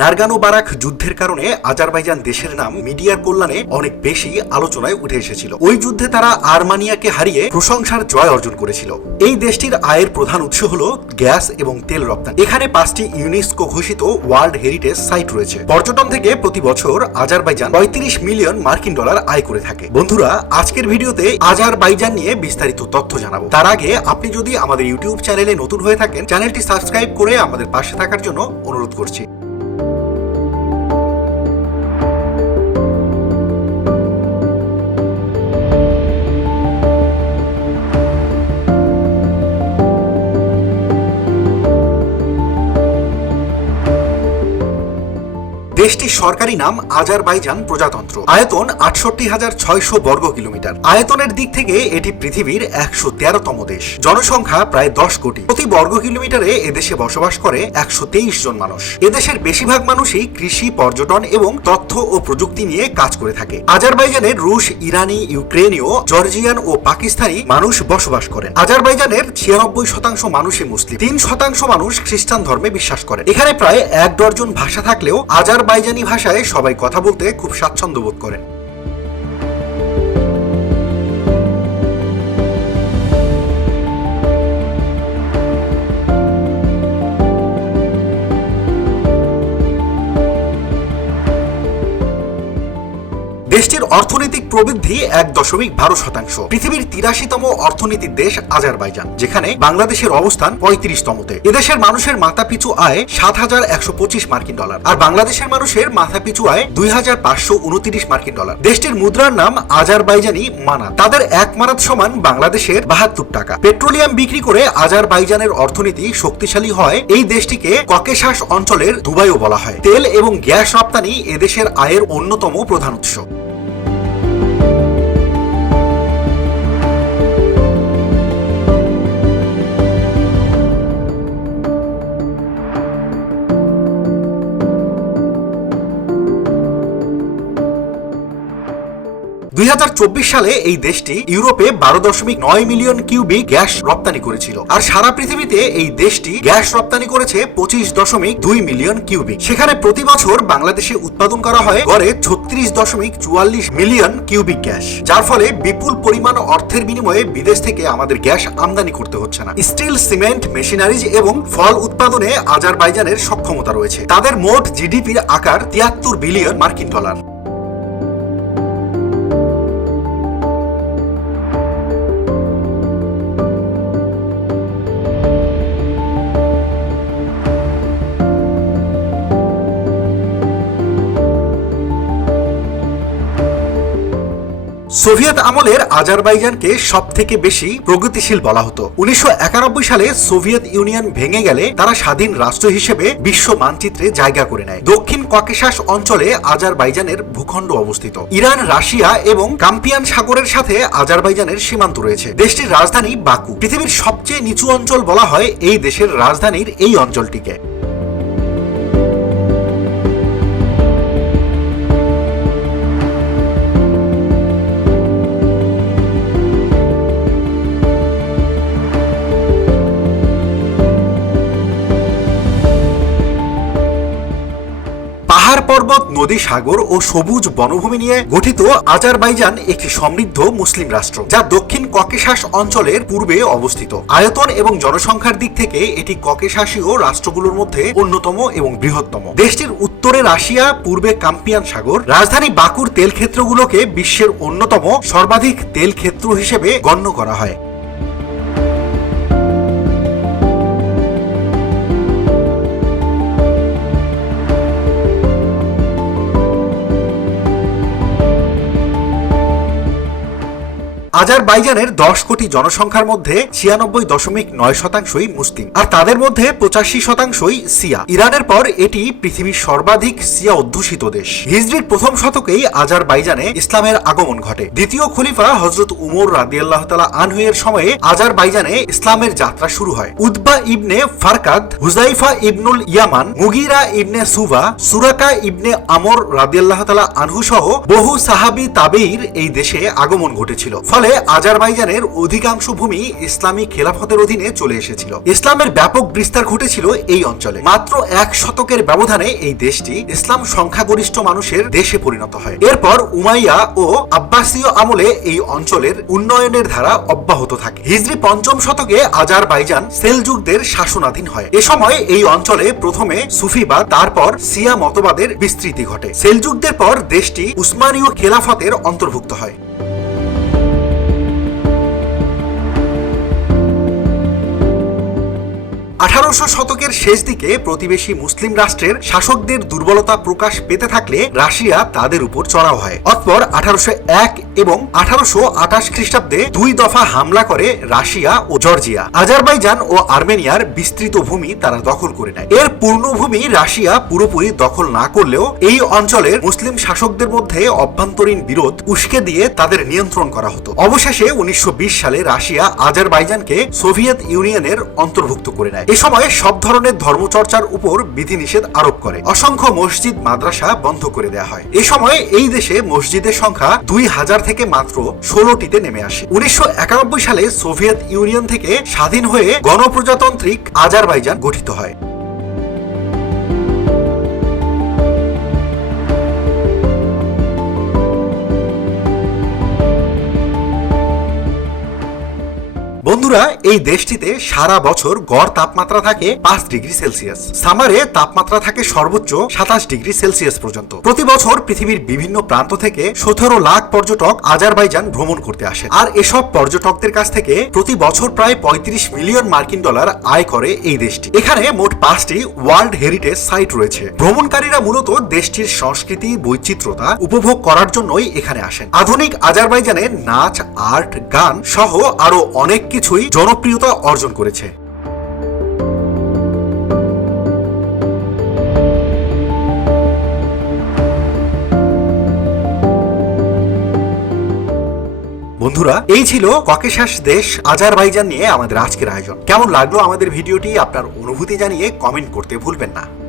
নারগানো Barack যুদ্ধের কারণে Azerbaijan দেশের নাম মিডিয়ার কল্যাণে অনেক বেশি আলোচনায় উঠে এসেছিল। ওই যুদ্ধে তারা আর্মানিয়াকে হারিয়ে প্রশংসার জয় অর্জন করেছিল। এই দেশটির আয়ের প্রধান উৎস হল গ্যাস এবং তেল রপ্তানি। এখানে পাঁচটি ইউনেস্কো ঘোষিত ওয়ার্ল্ড হেরিটেজ সাইট রয়েছে। পর্যটন থেকে প্রতি বছর আজারবাইজান পঁয়ত্রিশ মিলিয়ন মার্কিন ডলার আয় করে থাকে। বন্ধুরা, আজকের ভিডিওতে আজারবাইজান নিয়ে বিস্তারিত তথ্য জানাব। তার আগে আপনি যদি আমাদের ইউটিউব চ্যানেলে নতুন হয়ে থাকেন, চ্যানেলটি সাবস্ক্রাইব করে আমাদের পাশে থাকার জন্য অনুরোধ করছি। দেশটির সরকারি নাম আজারবাইজান প্রজাতন্ত্র। আয়তন আটষট্টি হাজার ছয়শো বর্গ কিলোমিটার। আয়তনের দিক থেকে এটি পৃথিবীর একশো তেরোতম দেশ। জনসংখ্যা প্রায় দশ কোটি। প্রতি বর্গ কিলোমিটারে এদেশে বসবাস করে একশো তেইশ জন মানুষ। এদেশের বেশিরভাগ মানুষই কৃষি, পর্যটন এবং তথ্য ও প্রযুক্তি নিয়ে কাজ করে থাকে। আজারবাইজানের রুশ, ইরানি, ইউক্রেনীয়, জর্জিয়ান ও পাকিস্তানি মানুষ বসবাস করেন আজারবাইজানের ছিয়ানব্বই শতাংশ মানুষই মুসলিম। তিন শতাংশ মানুষ খ্রিস্টান ধর্মে বিশ্বাস করেন এখানে প্রায় এক ডর্জন ভাষা থাকলেও আজারবাইজানি ভাষায় সবাই কথা বলতে খুব স্বাচ্ছন্দ্য বোধ করেন। দেশটির অর্থনৈতিক প্রবৃদ্ধি এক দশমিক বারো শতাংশ। পৃথিবীর তিরাশিতম অর্থনীতির দেশ আজারবাইজান, যেখানে বাংলাদেশের অবস্থান পঁয়ত্রিশতমতে। এদেশের মানুষের মাথা পিছু আয় সাত হাজার একশো পঁচিশ মার্কিন ডলার, আর বাংলাদেশের মানুষের মাথা পিছু আয় দুই হাজার পাঁচশো উনত্রিশ মার্কিন ডলার। দেশটির মুদ্রার নাম আজারবাইজানি মানা। তাদের এক মানাত সমান বাংলাদেশের বাহাত্তর টাকা। পেট্রোলিয়াম বিক্রি করে আজারবাইজানের অর্থনীতি শক্তিশালী হয়, এই দেশটিকে ককেশাস অঞ্চলের দুবাইও বলা হয়। তেল এবং গ্যাস রপ্তানি এদেশের আয়ের অন্যতম প্রধান উৎস। দুই হাজার চব্বিশ সালে এই দেশটি ইউরোপে বারো দশমিক নয় মিলিয়ন কিউবিক গ্যাস রপ্তানি করেছিল। আর সারা পৃথিবীতে এই দেশটি গ্যাস রপ্তানি করেছে পঁচিশ দশমিক দুই মিলিয়ন কিউবিক। সেখানে প্রতি বছর বাংলাদেশে উৎপাদন করা হয় গড়ে ছত্রিশ দশমিক চুয়াল্লিশ মিলিয়ন কিউবিক গ্যাস, যার ফলে বিপুল পরিমাণ অর্থের বিনিময়ে বিদেশ থেকে আমাদের গ্যাস আমদানি করতে হচ্ছে না। স্টিল, সিমেন্ট, মেশিনারিজ এবং ফল উৎপাদনে আজারবাইজানের সক্ষমতা রয়েছে। তাদের মোট জিডিপির আকার তিয়াত্তর বিলিয়ন মার্কিন ডলার। সোভিয়েত আমলের আজারবাইজানকে সব থেকে বেশি প্রগতিশীল বলা হতো। উনিশশো একানব্বই সালে সোভিয়েত ইউনিয়ন ভেঙে গেলে তারা স্বাধীন রাষ্ট্র হিসেবে বিশ্ব মানচিত্রে জায়গা করে নেয়। দক্ষিণ ককেশাস অঞ্চলে আজারবাইজানের ভূখণ্ড অবস্থিত। ইরান, রাশিয়া এবং কাম্পিয়ান সাগরের সাথে আজারবাইজানের সীমান্ত রয়েছে। দেশটির রাজধানী বাকু। পৃথিবীর সবচেয়ে নিচু অঞ্চল বলা হয় এই দেশের রাজধানীর এই অঞ্চলটিকে। নদী, সাগর ও সবুজ বনভূমি নিয়ে গঠিত আজারবাইজান একটি সমৃদ্ধ মুসলিম রাষ্ট্র, যা দক্ষিণ ককেশাস অঞ্চলের পূর্বে অবস্থিত। আয়তন এবং জনসংখ্যার দিক থেকে এটি ককেশাসীয় রাষ্ট্রগুলোর মধ্যে অন্যতম এবং বৃহত্তম। দেশটির উত্তরে রাশিয়া, পূর্বে কাম্পিয়ান সাগর, রাজধানী বাকুর তেল ক্ষেত্রগুলোকে বিশ্বের অন্যতম সর্বাধিক তেল ক্ষেত্র হিসেবে গণ্য করা হয়। আজারবাইজানের দশ কোটি জনসংখ্যার মধ্যে ছিয়ানব্বই দশমিক নয় শতাংশই মুসলিম। আর তাদের মধ্যে পঁচাশি শতাংশই সিয়া ইরানের পর এটি পৃথিবীর সর্বাধিক সিয়া অধ্যুষিত দেশ। হিজরির প্রথম শতকেই আজারবাইজানে ইসলামের আগমন ঘটে। দ্বিতীয় খলিফা হজরত উমর রাদিয়াল্লাহ তালা আনহুয়ের সময়ে আজারবাইজানে ইসলামের যাত্রা শুরু হয়। উদ্বা ইবনে ফারকাদ হুজাইফা ইবনুল ইয়ামান, মুগিরা ইবনে সুভা সুরাকা ইবনে আমর রাদিয়াল্লাহ তালা আনহু সহ বহু সাহাবি তাবেইর এই দেশে আগমন ঘটেছিল। ফলে আজারবাইজানের অধিকাংশ ভূমি ইসলামী খেলাফতের অধীনে চলে এসেছিল। ইসলামের ব্যাপক বিস্তার ঘটেছিল এই অঞ্চলে। মাত্র এক শতকের ব্যবধানে এই দেশটি ইসলাম সংখ্যাগরিষ্ঠ মানুষের দেশে পরিণত হয়। এরপর উমাইয়া ও আব্বাসীয় আমলে এই অঞ্চলের উন্নয়নের ধারা অব্যাহত থাকে। হিজরি পঞ্চম শতকে আজারবাইজান সেলজুকদের শাসনাধীন হয়। এ সময় এই অঞ্চলে প্রথমে সুফিবাদ তারপর সিয়া মতবাদের বিস্তৃতি ঘটে। সেলজুকদের পর দেশটি উসমানীয় খেলাফতের অন্তর্ভুক্ত হয়। I. আঠারোশো শতকের শেষ দিকে প্রতিবেশী মুসলিম রাষ্ট্রের শাসকদের দুর্বলতা প্রকাশ পেতে থাকলে রাশিয়া তাদের উপর চড়াও হয়। অতপর আঠারোশো এক এবং আঠারোশো আঠাশ খ্রিস্টাব্দে দুই দফা হামলা করে রাশিয়া ও জর্জিয়া। আজারবাইজান ও আর্মেনিয়ার বিস্তৃত ভূমি তারা দখল করে নেয়। এর পূর্ণভূমি রাশিয়া পুরোপুরি দখল না করলেও এই অঞ্চলের মুসলিম শাসকদের মধ্যে অভ্যন্তরীণ বিরোধ উস্কে দিয়ে তাদের নিয়ন্ত্রণ করা হতো। অবশেষে উনিশশো বিশ সালে রাশিয়া আজারবাইজানকে সোভিয়েত ইউনিয়নের অন্তর্ভুক্ত করে নেয়। এ সময় সব ধরনের ধর্মচর্চার উপর বিধিনিষেধ আরোপ করে। অসংখ্য মসজিদ, মাদ্রাসা বন্ধ করে দেয়া হয়। এ সময় এই দেশে মসজিদের সংখ্যা দুই হাজার থেকে মাত্র ষোলোটিতে নেমে আসে। উনিশশো একানব্বই সালে সোভিয়েত ইউনিয়ন থেকে স্বাধীন হয়ে গণপ্রজাতান্ত্রিক আজারবাইজান গঠিত হয়। বন্ধুরা, এই দেশটিতে সারা বছর গড় তাপমাত্রা থাকে পাঁচ ডিগ্রি সেলসিয়াস। সামারে তাপমাত্রা থাকে সর্বোচ্চ সাতাশ ডিগ্রি সেলসিয়াস পর্যন্ত। প্রতি বছর পৃথিবীর বিভিন্ন প্রান্ত থেকে সতেরো লাখ পর্যটক আজারবাইজান ভ্রমণ করতে আসে আর এসব পর্যটকদের কাছ থেকে প্রতি বছর প্রায় পঁয়ত্রিশ মিলিয়ন মার্কিন ডলার আয় করে এই দেশটি। এখানে মোট পাঁচটি ওয়ার্ল্ড হেরিটেজ সাইট রয়েছে। ভ্রমণকারীরা মূলত দেশটির সংস্কৃতি, বৈচিত্র্যতা উপভোগ করার জন্যই এখানে আসেন। আধুনিক আজারবাইজানের নাচ, আর্ট, গান সহ আরও অনেক কিছুই জনপ্রিয়তা অর্জন করেছে। বন্ধুরা, এই ছিল ককেশাস দেশ আজারবাইজান নিয়ে আমাদের আজকের আয়োজন। কেমন লাগল আমাদের ভিডিওটি আপনার অনুভূতি জানিয়ে কমেন্ট করতে ভুলবেন না।